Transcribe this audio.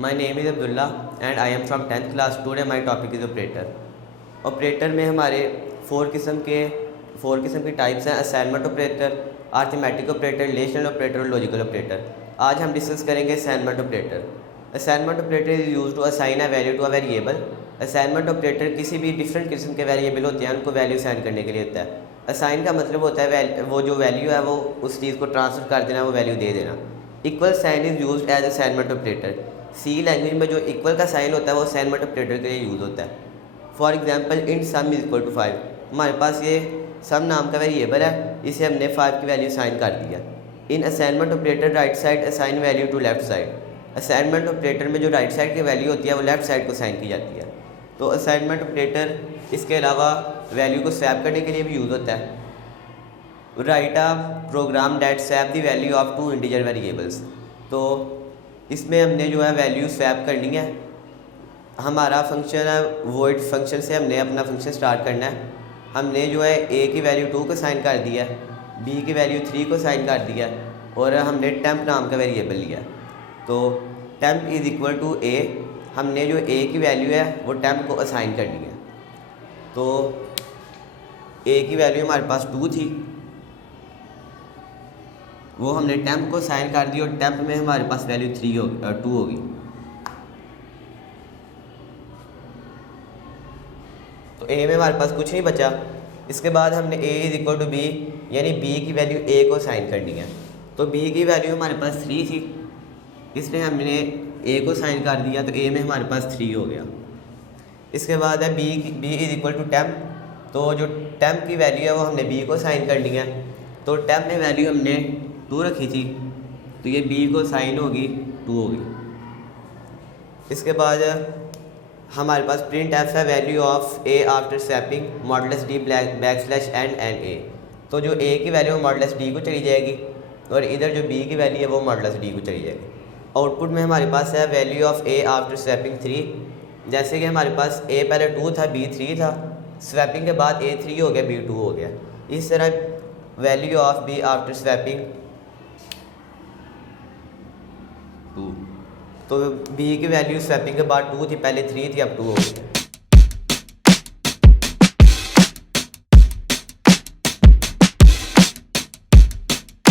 My name is Abdullah and I am from 10th class. Today my topic is operator. Operator में हमारे four किस्म की types हैं: assignment operator, arithmetic operator, relational operator और logical operator. आज हम discuss करेंगे assignment operator. Assignment operator is use to assign a value to a variable. Assignment operator किसी भी डिफरेंट किस्म के वेरिएबल होते हैं उनको वैल्यू असाइन करने के लिए होता है। असाइन का मतलब होता है वो जो वैल्यू है वो उस चीज़ को ट्रांसफर कर देना, वो वैल्यू दे देना। Equal sign is use as assignment operator. C language में जो इक्वल का साइन होता है वो असाइनमेंट ऑपरेटर के लिए यूज़ होता है। For example in sum is equal to 5। हमारे पास ये सम नाम का वेरिएबल है, इसे हमने 5 की वैल्यू असाइन कर दिया। In assignment operator right side assign value to left side. Assignment operator में जो राइट साइड की वैल्यू होती है वो लेफ्ट साइड को असाइन की जाती है। तो असाइनमेंट ऑपरेटर इसके अलावा वैल्यू को स्वैप करने के लिए भी यूज़ होता है। Write a program that swap the value of two integer variables. तो इसमें हमने जो है वैल्यू स्वैप करनी है। हमारा फंक्शन है वॉइड फंक्शन से हमने अपना फंक्शन स्टार्ट करना है। हमने जो है ए की वैल्यू 2 को साइन कर दिया है, बी की वैल्यू 3 को साइन कर दिया है और हमने टेम्प नाम का वेरिएबल लिया। तो टेम्प इज़ इक्वल टू ए। हमने जो ए की वैल्यू है वो टेम्प को असाइन करनी है। तो ए की वैल्यू हमारे पास 2 थी, वो हमने टेम्प को साइन कर दी और टेम्प में हमारे पास वैल्यू 2 होगी। तो ए में हमारे पास कुछ नहीं बचा। इसके बाद हमने a is equal to b, यानी बी की वैल्यू ए को साइन करनी है। तो बी की वैल्यू हमारे पास 3 थी, इसलिए हमने ए को साइन कर दिया, तो ए में हमारे पास 3 हो गया। इसके बाद है b is equal to temp. तो जो टेम्प की वैल्यू है वो हमने बी को साइन करनी है। तो टेम्प में वैल्यू हमने 2 रखी थी, तो ये बी को साइन होगी 2 होगी। इसके बाद हमारे पास प्रिंट एफ है value of a after swapping modulus d backslash and a. तो जो ए की वैल्यू मॉडलेस डी को चली जाएगी और इधर जो बी की वैल्यू है वो मॉडलेस डी को चली जाएगी। आउटपुट में हमारे पास है value of a after swapping 3। जैसे कि हमारे पास ए पहले 2 था, बी 3 था, स्वैपिंग के बाद ए 3 हो गया, बी 2 हो गया। इस तरह value of b after swapping 2। तो बी की वैल्यू स्वैपिंग के बाद 2 थी, पहले 3 थी, अब 2 हो गई।